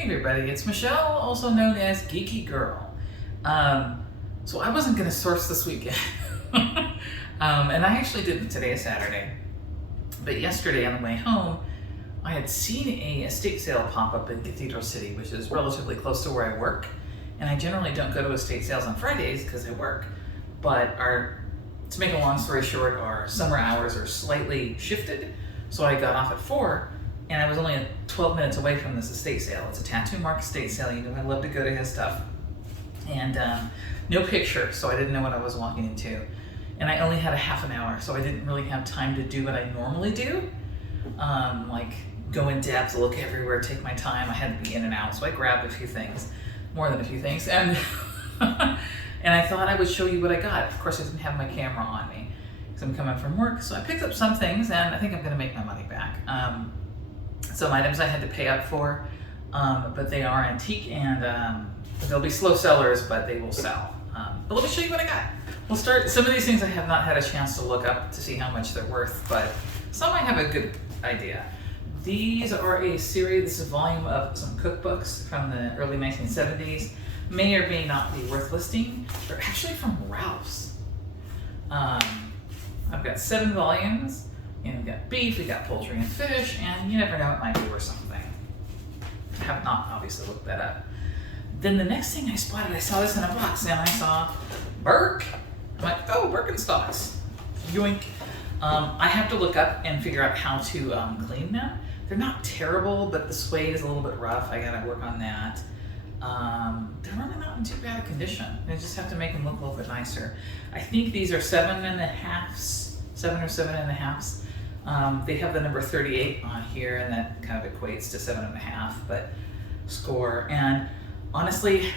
Hey everybody, it's Michelle, also known as Geeky Girl. So I wasn't going to source this weekend, and I actually didn't. Today is Saturday. But yesterday on the way home, I had seen a estate sale pop up in Cathedral City, which is relatively close to where I work. And I generally don't go to estate sales on Fridays because I work. But to make a long story short, our summer hours are slightly shifted. So I got off at 4. And I was only 12 minutes away from this estate sale. It's a tattoo mark estate sale. You know, I love to go to his stuff. And no picture, so I didn't know what I was walking into. And I only had a half an hour, so I didn't really have time to do what I normally do. Like go in depth, look everywhere, take my time. I had to be in and out, so I grabbed a few things, more than a few things. And and I thought I would show you what I got. Of course, I didn't have my camera on me because I'm coming from work. So I picked up some things, and I think I'm gonna make my money back. Some items I had to pay up for, but they are antique and they'll be slow sellers, but they will sell. But let me show you what I got. We'll start, some of these things I have not had a chance to look up to see how much they're worth, but some I have a good idea. These are a series, this is a volume of some cookbooks from the early 1970s. May or may not be worth listing. They're actually from Ralph's. I've got 7 volumes. And we've got beef, we got poultry and fish, and you never know, it might be worth something. I have not obviously looked that up. Then the next thing I spotted, I saw this in a box, and I saw Burke. I'm like, oh, Birkenstocks. Yoink. I have to look up and figure out how to clean them. They're not terrible, but the suede is a little bit rough. I gotta work on that. They're really not in too bad a condition. I just have to make them look a little bit nicer. I think these are 7.5s, 7 or 7.5s. They have the number 38 on here, and that kind of equates to 7.5, but score. And honestly,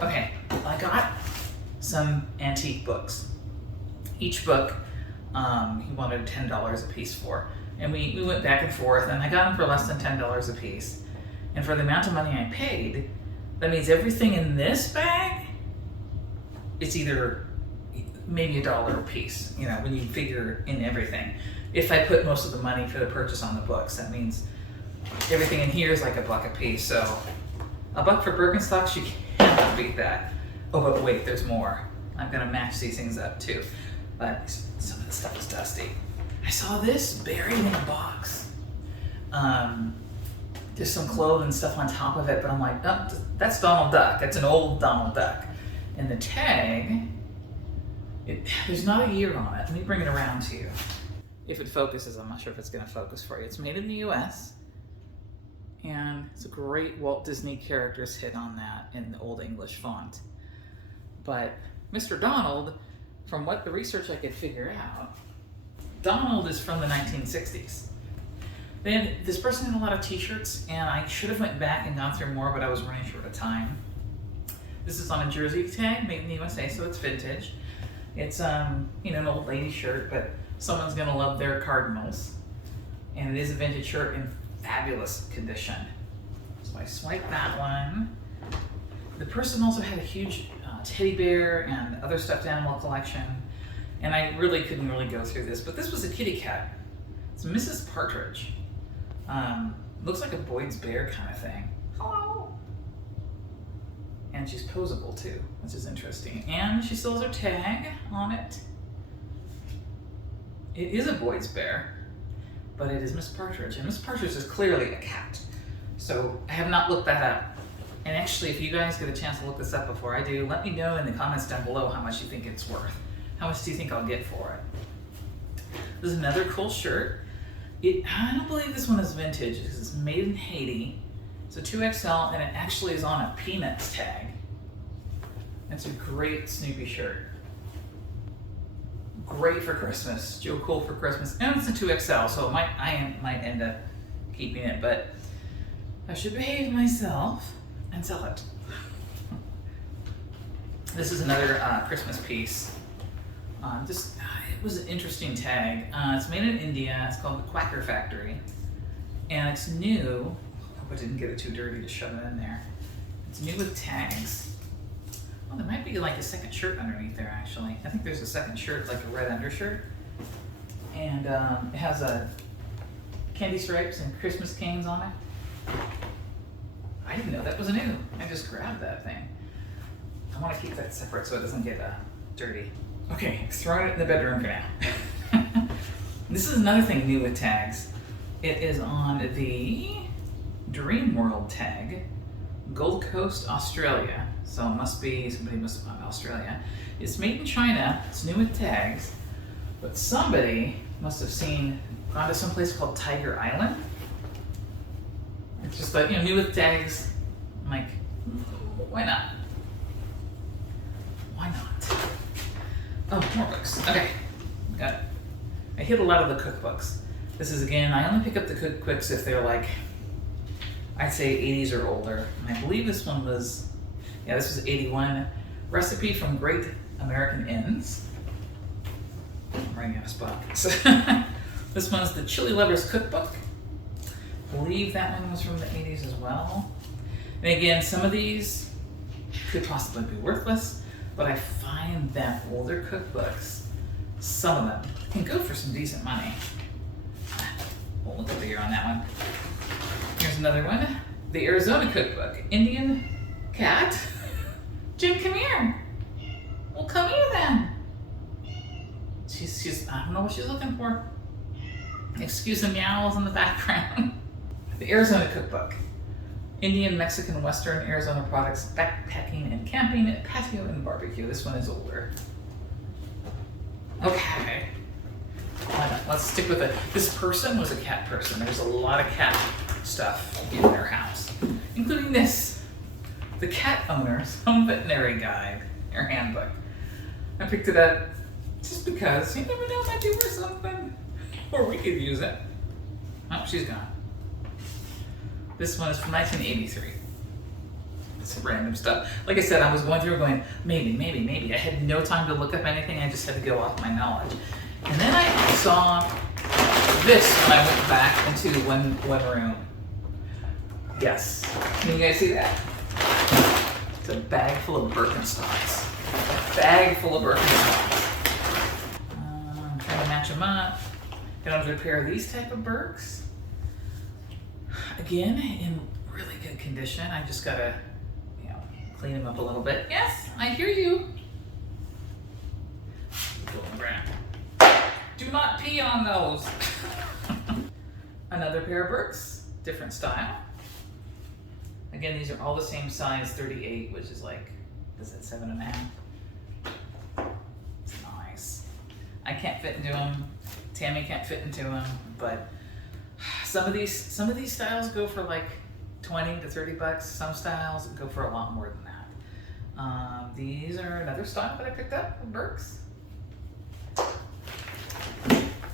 okay, I got some antique books. Each book, he wanted $10 a piece for. And we went back and forth, and I got them for less than $10 a piece. And for the amount of money I paid, that means everything in this bag, it's either maybe $1 a piece, you know, when you figure in everything. If I put most of the money for the purchase on the books, that means everything in here is like $1 a piece. So $1 for Birkenstocks, you cannot beat that. Oh, but wait, there's more. I'm gonna match these things up too. But some of the stuff is dusty. I saw this buried in a box. There's some clothing and stuff on top of it, but I'm like, oh, that's Donald Duck. That's an old Donald Duck. And the tag, there's not a year on it. Let me bring it around to you. If it focuses, I'm not sure if it's going to focus for you. It's made in the US, and it's a great Walt Disney characters hit on that in the Old English font. But Mr. Donald, from what the research I could figure out, Donald is from the 1960s. Then this person had a lot of t-shirts, and I should have went back and gone through more, but I was running short of time. This is on a jersey tag, made in the USA, so it's vintage. It's you know, an old lady shirt, but someone's gonna love their Cardinals. And it is a vintage shirt in fabulous condition. So I swiped that one. The person also had a huge teddy bear and other stuffed animal collection. And I really couldn't go through this, but this was a kitty cat. It's Mrs. Partridge. Looks like a Boyd's Bear kind of thing. Hello. And she's posable too, which is interesting. And she still has her tag on it. It is a Boyd's Bear, but it is Miss Partridge. And Miss Partridge is clearly a cat. So I have not looked that up. And actually, if you guys get a chance to look this up before I do, let me know in the comments down below how much you think it's worth. How much do you think I'll get for it? This is another cool shirt. I don't believe this one is vintage because it's made in Haiti. It's a 2XL, and it actually is on a Peanuts tag. It's a great Snoopy shirt. Great for Christmas, Joe Cool for Christmas, and it's a 2XL, so I might end up keeping it, but I should behave myself and sell it. This is another Christmas piece. It was an interesting tag. It's made in India. It's called the Quacker Factory, and it's new. I hope I didn't get it too dirty to shove it in there. It's new with tags. Oh, there might be like a second shirt underneath there, actually. I think there's a second shirt, like a red undershirt. And it has a candy stripes and Christmas canes on it. I didn't know that was new. I just grabbed that thing. I want to keep that separate so it doesn't get dirty. Okay, throwing it in the bedroom for now. This is another thing new with tags. It is on the Dream World tag, Gold Coast, Australia. So it must be, somebody must have found Australia. It's made in China, it's new with tags, but somebody must have gone to some place called Tiger Island. It's just like, new with tags. I'm like, why not? Why not? Oh, more books. Okay, got it. I hit a lot of the cookbooks. This is, again, I only pick up the cookbooks if they're like, I'd say 80s or older. And I believe this one was, this was 81. Recipe from Great American Inns. I'm running out of spots. This one's the Chili Lovers Cookbook. I believe that one was from the 80s as well. And again, some of these could possibly be worthless, but I find that older cookbooks, some of them can go for some decent money. We'll look at the year on that one. Here's another one. The Arizona Cookbook. Indian cat. Jim, come here. Well, come here then. She's I don't know what she's looking for. Excuse the meows in the background. The Arizona Cookbook. Indian, Mexican, Western, Arizona products, backpacking and camping, patio and barbecue. This one is older. Okay. Let's stick with it. This person was a cat person. There's a lot of cat stuff in their house, including this, the Cat Owner's Home Veterinary Guide, or Handbook. I picked it up just because you never know, it might be worth something, or we could use it. Oh, she's gone. This one is from 1983. It's random stuff. Like I said, I was going through going, maybe. I had no time to look up anything. I just had to go off my knowledge. And then I saw this when I went back into one room. Yes. Can you guys see that? It's a bag full of Birkenstocks. A bag full of Birkenstocks. I'm trying to match them up. Got another pair of these type of Birks. Again, in really good condition. I just gotta, clean them up a little bit. Yes, I hear you. Do not pee on those. Another pair of Birks, different style. Again, these are all the same size, 38, which is like, is that 7.5? It's nice. I can't fit into them. Tammy can't fit into them, but some of these styles go for like 20 to 30 bucks. Some styles go for a lot more than that. These are another style that I picked up from Birks.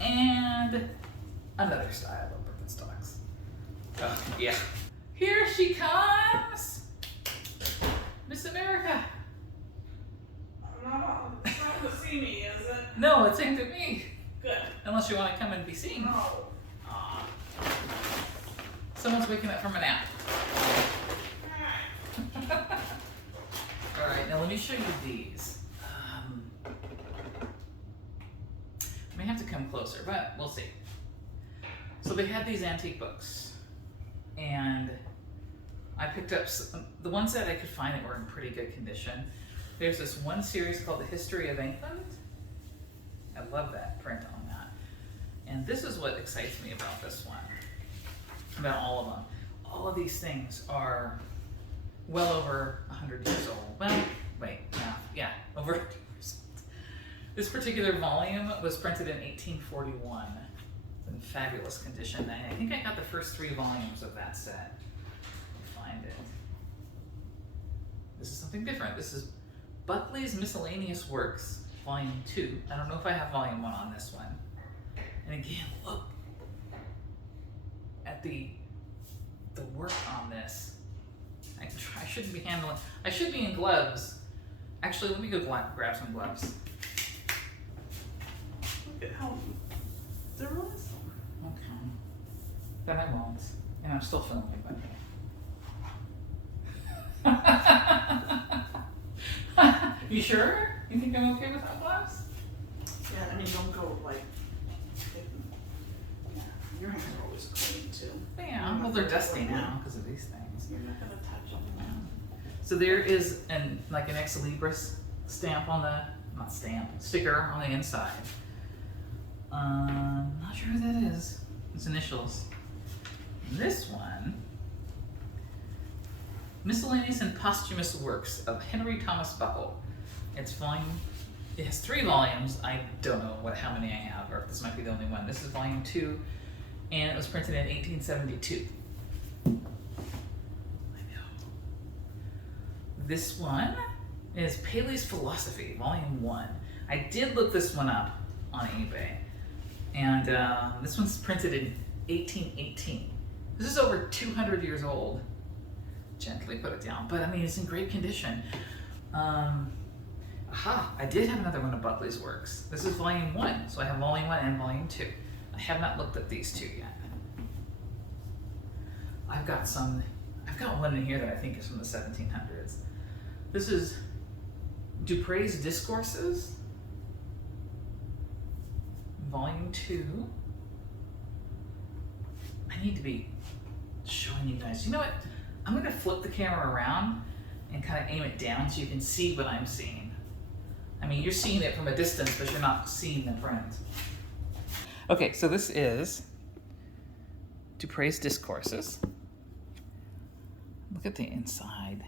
And another style of Birkenstocks. Oh, yeah. Here she comes! Miss America. No, it's not to see me, is it? No, it's aimed at me. Good. Unless you want to come and be seen. No. Aw. Someone's waking up from a nap. Alright, now let me show you these. I may have to come closer, but we'll see. So they had these antique books, and I picked up the ones that I could find that were in pretty good condition. There's this one series called The History of England. I love that print on that. And this is what excites me about this one, about all of them. All of these things are well over 100 years old. Well, wait, yeah, over 100 years old. This particular volume was printed in 1841. It's in fabulous condition. I think I got the first 3 volumes of that set. Let me find it. This is something different. This is Buckley's Miscellaneous Works, Volume 2. I don't know if I have Volume 1 on this one. And again, look at the work on this. I shouldn't be handling, I should be in gloves. Actually, let me go grab some gloves. Look at how thorough this is. Okay. Then I won't. And I'm still filming, but. You sure? You think I'm okay without gloves? Yeah, I mean, don't go like. Yeah, your hands are always clean too. Yeah, well, they're dusty now because of these things. You're not gonna touch So there is like an ex libris stamp on the, sticker on the inside. Not sure who that is. It's initials. This one, Miscellaneous and Posthumous Works of Henry Thomas Buckle. It has 3 volumes. I don't know how many I have, or if this might be the only one. This is volume 2, and it was printed in 1872. I know. This one is Paley's Philosophy, volume 1. I did look this one up on eBay, and this one's printed in 1818. This is over 200 years old. Gently put it down, but I mean, it's in great condition. I did have another one of Buckley's works. This is volume 1, so I have volume 1 and volume 2. I have not looked at these 2 yet. I've got one in here that I think is from the 1700s. This is Dupre's Discourses, volume 2. I need to be showing you guys. You know what? I'm gonna flip the camera around and kind of aim it down so you can see what I'm seeing. I mean, you're seeing it from a distance, but you're not seeing the print. Okay, so this is Dupre's Discourses. Look at the inside.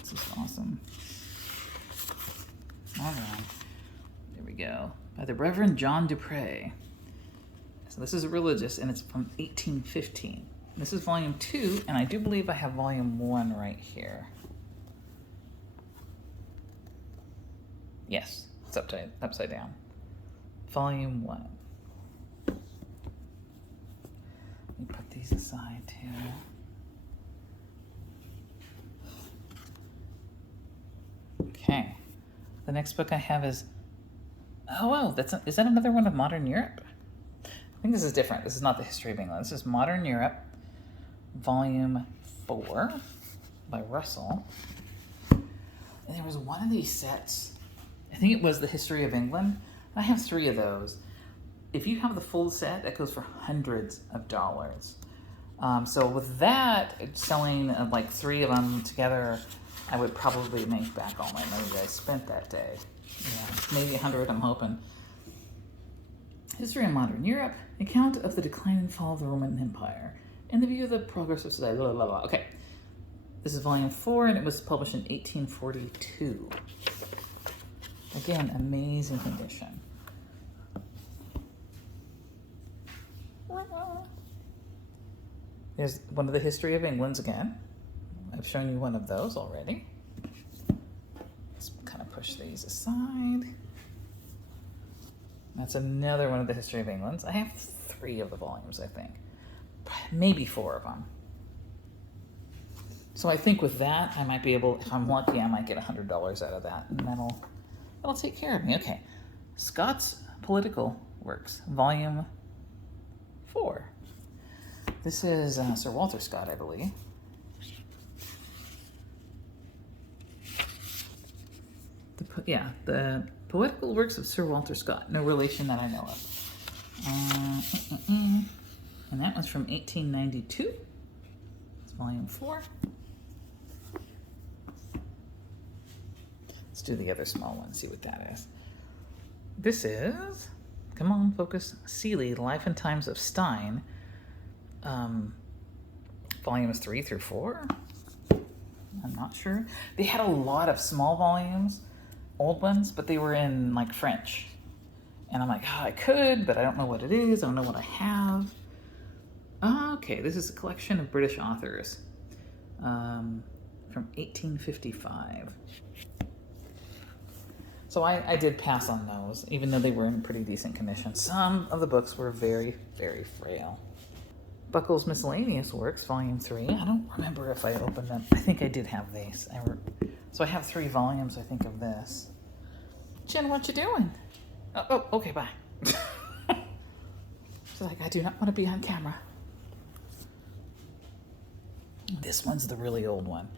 This is awesome. All right, there we go. By the Reverend John Dupre. So this is religious, and it's from 1815. This is volume 2, and I do believe I have volume 1 right here. Yes, it's upside down. Volume 1. Let me put these aside too. Okay. The next book I have is, oh wow, is that another one of Modern Europe? I think this is different. This is not the History of England. This is Modern Europe, volume 4 by Russell. And there was one of these sets, I think it was the History of England. I have 3 of those. If you have the full set, that goes for hundreds of dollars. So with that, selling like 3 of them together, I would probably make back all my money that I spent that day. Yeah, maybe 100, I'm hoping. History of Modern Europe, account of the decline and fall of the Roman Empire, and the view of the progress of society, blah, blah, blah. Okay, this is volume 4, and it was published in 1842. Again, amazing condition. There's one of the History of England's again. I've shown you one of those already. Let's kind of push these aside. That's another one of the History of England's. I have 3 of the volumes, I think. Maybe 4 of them. So I think with that, I might be able, if I'm lucky, I might get $100 out of that, and that'll take care of me. Okay, Scott's Political Works, volume 4. This is Sir Walter Scott, I believe. The Poetical Works of Sir Walter Scott. No relation that I know of. And that one's from 1892. It's volume 4. Let's do the other small one, see what that is. This is, come on, focus, Seeley, Life and Times of Stein. Volumes 3 through 4. I'm not sure. They had a lot of small volumes, old ones, but they were in like French. And I'm like, I could, but I don't know what it is. I don't know what I have. Okay, this is a collection of British authors from 1855. So I did pass on those, even though they were in pretty decent condition. Some of the books were very, very frail. Buckle's Miscellaneous Works, Volume 3. I don't remember if I opened them. I think I did have these. So I have 3 volumes, I think, of this. Jen, what you doing? Oh, okay, bye. She's like, I do not want to be on camera. This one's the really old one.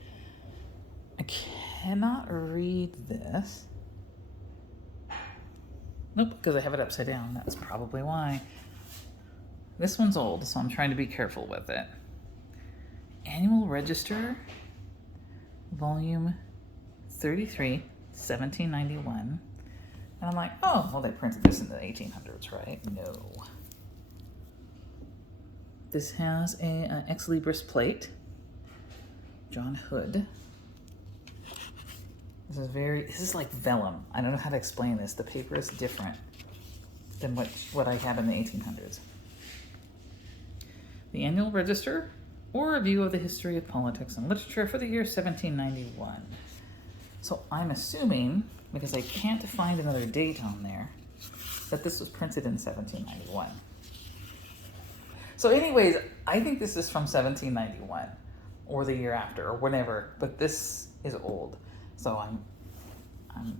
I cannot read this. Nope, because I have it upside down. That's probably why. This one's old, so I'm trying to be careful with it. Annual Register volume 33, 1791. And I'm like, oh, well, they printed this in the 1800s, right? No. This has a Ex Libris plate. John Hood. This is like vellum. I don't know how to explain this. The paper is different than what I had in the 1800s. The Annual Register, or Review of the History of Politics and Literature for the year 1791. So I'm assuming, because I can't find another date on there, that this was printed in 1791. So anyways, I think this is from 1791 or the year after or whenever, but this is old. So I'm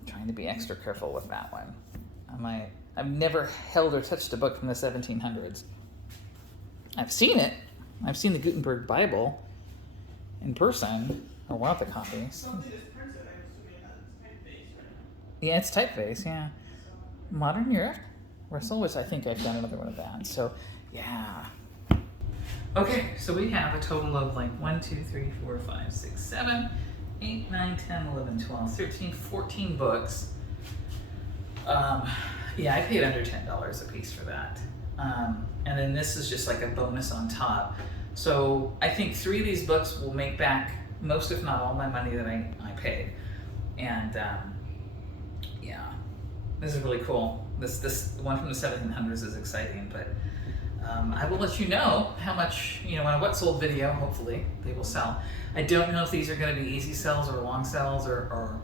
trying to be extra careful with that one. I've never held or touched a book from the 1700s. I've seen it. I've seen the Gutenberg Bible in person, or one of the copies. Something is printed, I'm assuming that it's typeface, right? Yeah, it's typeface, yeah. Modern Europe, Russell, which I think I've done another one of that. So, yeah. Okay, so we have a total of like 1, 2, 3, 4, 5, 6, 7, 8, 9, 10, 11, 12, 13, 14 books. Yeah, I paid under $10 a piece for that. And then this is just like a bonus on top. So I think 3 of these books will make back most, if not all, my money that I paid. And yeah, this is really cool. This one from the 1700s is exciting, but I will let you know how much, in a what sold video, hopefully they will sell. I don't know if these are going to be easy sells or long sells or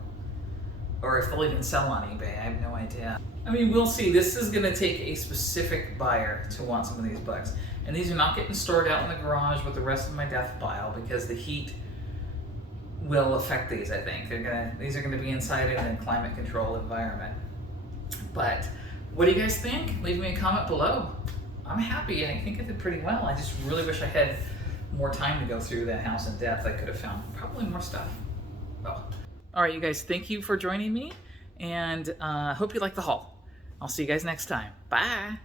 if they'll even sell on eBay. I have no idea. I mean, we'll see. This is going to take a specific buyer to want some of these books. And these are not getting stored out in the garage with the rest of my death pile because the heat will affect these, I think. These are going to be inside in a climate controlled environment. But what do you guys think? Leave me a comment below. I'm happy. I think I did pretty well. I just really wish I had more time to go through that house in depth. I could have found probably more stuff. Oh. All right, you guys, thank you for joining me. And hope you like the haul. I'll see you guys next time. Bye.